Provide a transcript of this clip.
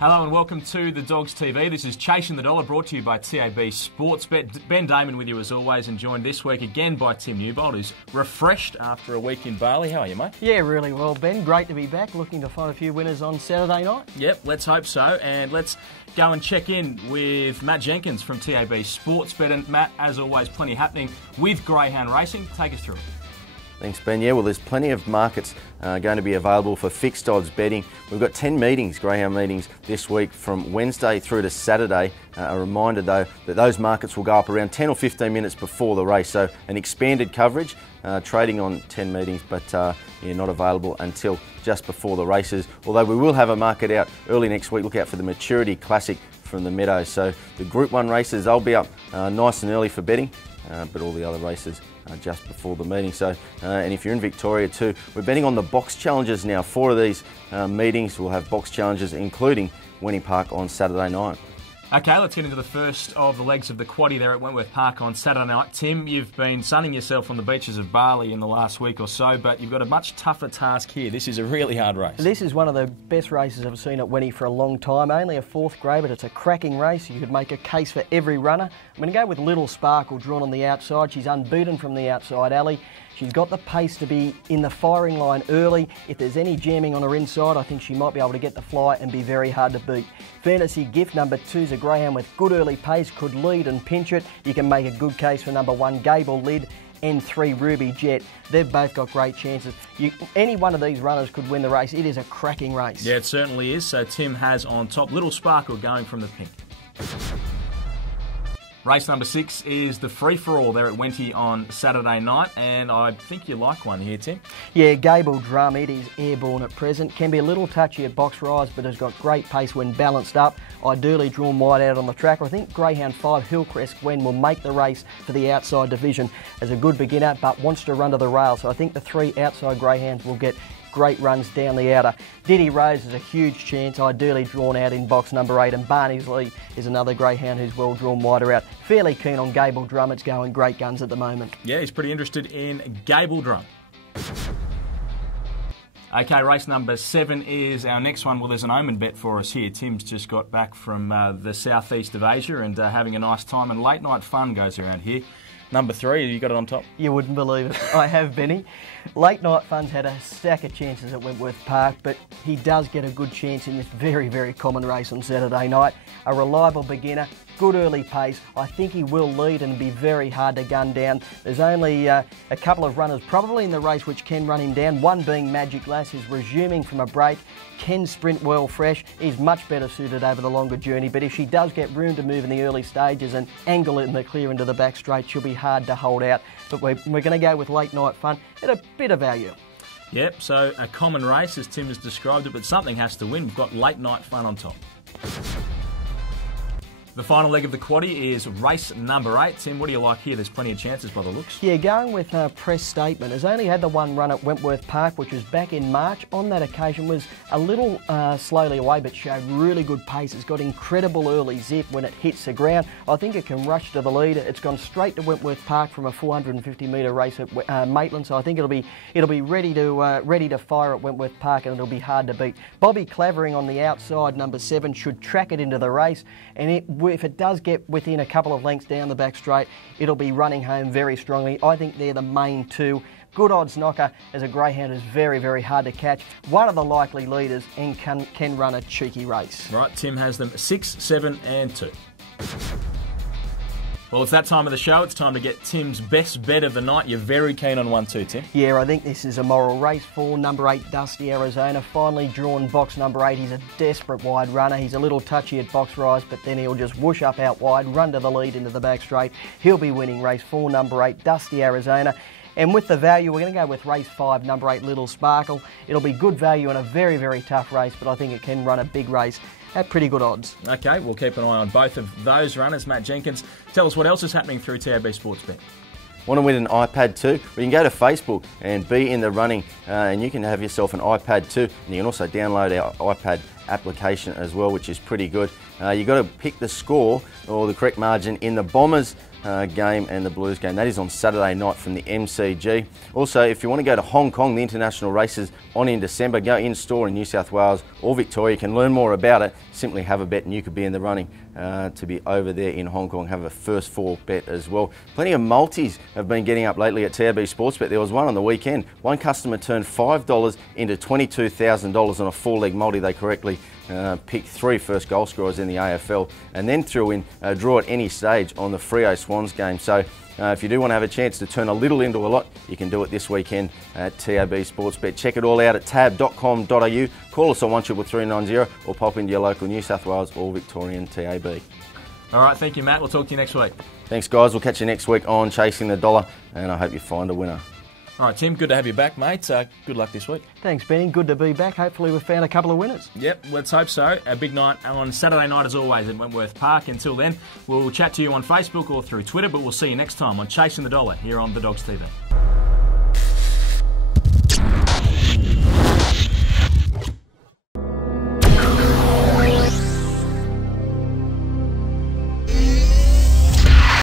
Hello and welcome to the Dogs TV. This is Chasing the Dollar, brought to you by TAB Sportsbet. Ben Damon with you as always, and joined this week again by Tim Newbold, who's refreshed after a week in Bali. How are you, mate? Yeah, really well, Ben. Great to be back. Looking to find a few winners on Saturday night. Yep, let's hope so. And let's go and check in with Matt Jenkins from TAB Sportsbet. And Matt, as always, plenty happening with Greyhound Racing. Take us through it. Thanks, Ben. Yeah, well, there's plenty of markets going to be available for fixed odds betting. We've got 10 meetings, Greyhound meetings, this week from Wednesday through to Saturday. A reminder, though, that those markets will go up around 10 or 15 minutes before the race. So an expanded coverage, trading on 10 meetings, but not available until just before the races. Although we will have a market out early next week. Look out for the Maturity Classic from the Meadows. So the Group 1 races, they'll be up nice and early for betting. But all the other races just before the meeting. So, and if you're in Victoria too, we're betting on the box challenges now. 4 of these meetings will have box challenges, including Wentworth Park on Saturday night. Okay, let's get into the first of the legs of the quaddie there at Wentworth Park on Saturday night. Tim, you've been sunning yourself on the beaches of Bali in the last week or so, but you've got a much tougher task here. This is a really hard race. This is one of the best races I've seen at Wenty for a long time. Only a 4th grade, but it's a cracking race. You could make a case for every runner. I'm going to go with Little Sparkle, drawn on the outside. She's unbeaten from the outside alley. She's got the pace to be in the firing line early. If there's any jamming on her inside, I think she might be able to get the fly and be very hard to beat. Fantasy Gift, number 2, is a greyhound with good early pace, could lead and pinch it. You can make a good case for number 1, Gable Lid, and 3, Ruby Jet. They've both got great chances. Any one of these runners could win the race. It is a cracking race. Yeah, it certainly is. So Tim has on top Little Sparkle going from the pink. Race number 6 is the free-for-all there at Wenty on Saturday night, and I think you like one here, Tim. Yeah, Gable Drum, it is airborne at present. Can be a little touchy at box rise, but has got great pace when balanced up. Ideally drawn wide out on the track. I think Greyhound 5, Hillcrest Gwen, will make the race for the outside division as a good beginner, but wants to run to the rail. So I think the 3 outside greyhounds will get great runs down the outer. Diddy Rose is a huge chance, ideally drawn out in box number 8, and Barney's Lee is another greyhound who's well drawn wider out. Fairly keen on Gable Drum, it's going great guns at the moment. Yeah, he's pretty interested in Gable Drum. Okay, race number 7 is our next one. Well, there's an omen bet for us here. Tim's just got back from the southeast of Asia and having a nice time, and late night fun goes around here. Number 3, you got it on top? You wouldn't believe it. I have, Benny. Late Night Fun's had a stack of chances at Wentworth Park, but he does get a good chance in this very, very common race on Saturday night. A reliable beginner, good early pace. I think he will lead and be very hard to gun down. There's only a couple of runners probably in the race which can run him down. One being Magic Lass, who's resuming from a break, can sprint well fresh. He's much better suited over the longer journey, but if she does get room to move in the early stages and angle it in the clear into the back straight, she'll be hard to hold out. But we're going to go with Late Night Fun at a bit of value. Yep, so a common race as Tim has described it, but something has to win. We've got Late Night Fun on top. The final leg of the quaddie is race number 8. Tim, what do you like here? There's plenty of chances by the looks. Yeah, going with Press Statement. Has only had the one run at Wentworth Park, which was back in March. On that occasion was a little slowly away, but showed really good pace. It's got incredible early zip when it hits the ground. I think it can rush to the lead. It's gone straight to Wentworth Park from a 450-metre race at Maitland, so I think it'll be ready to fire at Wentworth Park, and it'll be hard to beat. Bobby Clavering on the outside, number 7, should track it into the race, and if it does get within a couple of lengths down the back straight, it'll be running home very strongly. I think they're the main 2. Good odds knocker as a greyhound is very, very hard to catch. One of the likely leaders and can run a cheeky race. Right, Tim has them 6, 7 and 2. Well, it's that time of the show. It's time to get Tim's best bet of the night. You're very keen on 1 too, Tim. Yeah, I think this is a moral race for number 8, Dusty Arizona. Finally drawn box number 8. He's a desperate wide runner. He's a little touchy at box rise, but then he'll just whoosh up out wide, run to the lead into the back straight. He'll be winning race 4, number 8, Dusty Arizona. And with the value, we're going to go with race 5, number 8, Little Sparkle. It'll be good value in a very, very tough race, but I think it can run a big race at pretty good odds. Okay, we'll keep an eye on both of those runners. Matt Jenkins, tell us what else is happening through TAB Sportsbet. Want to win an iPad too? Well, you can go to Facebook and be in the running, and you can have yourself an iPad too. And you can also download our iPad application as well, which is pretty good. You've got to pick the score or the correct margin in the Bombers game and the Blues game. That is on Saturday night from the MCG. Also, if you want to go to Hong Kong, the international races on in December, go in store in New South Wales or Victoria. You can learn more about it. Simply have a bet and you could be in the running to be over there in Hong Kong. Have a first four bet as well. Plenty of multis have been getting up lately at TAB Sportsbet. There was one on the weekend. One customer turned $5 into $22,000 on a four-leg multi. They correctly picked 3 first goal scorers in the AFL and then threw in a draw at any stage on the Freo Swans game. So if you do want to have a chance to turn a little into a lot, you can do it this weekend at TAB Sportsbet. Check it all out at tab.com.au. Call us on 139390 or pop into your local New South Wales or Victorian TAB. All right, thank you, Matt. We'll talk to you next week. Thanks, guys. We'll catch you next week on Chasing the Dollar, and I hope you find a winner. All right, Tim, good to have you back, mate. Good luck this week. Thanks, Benny. Good to be back. Hopefully we've found a couple of winners. Yep, let's hope so. A big night on Saturday night as always at Wentworth Park. Until then, we'll chat to you on Facebook or through Twitter, but we'll see you next time on Chasing the Dollar here on The Dogs TV.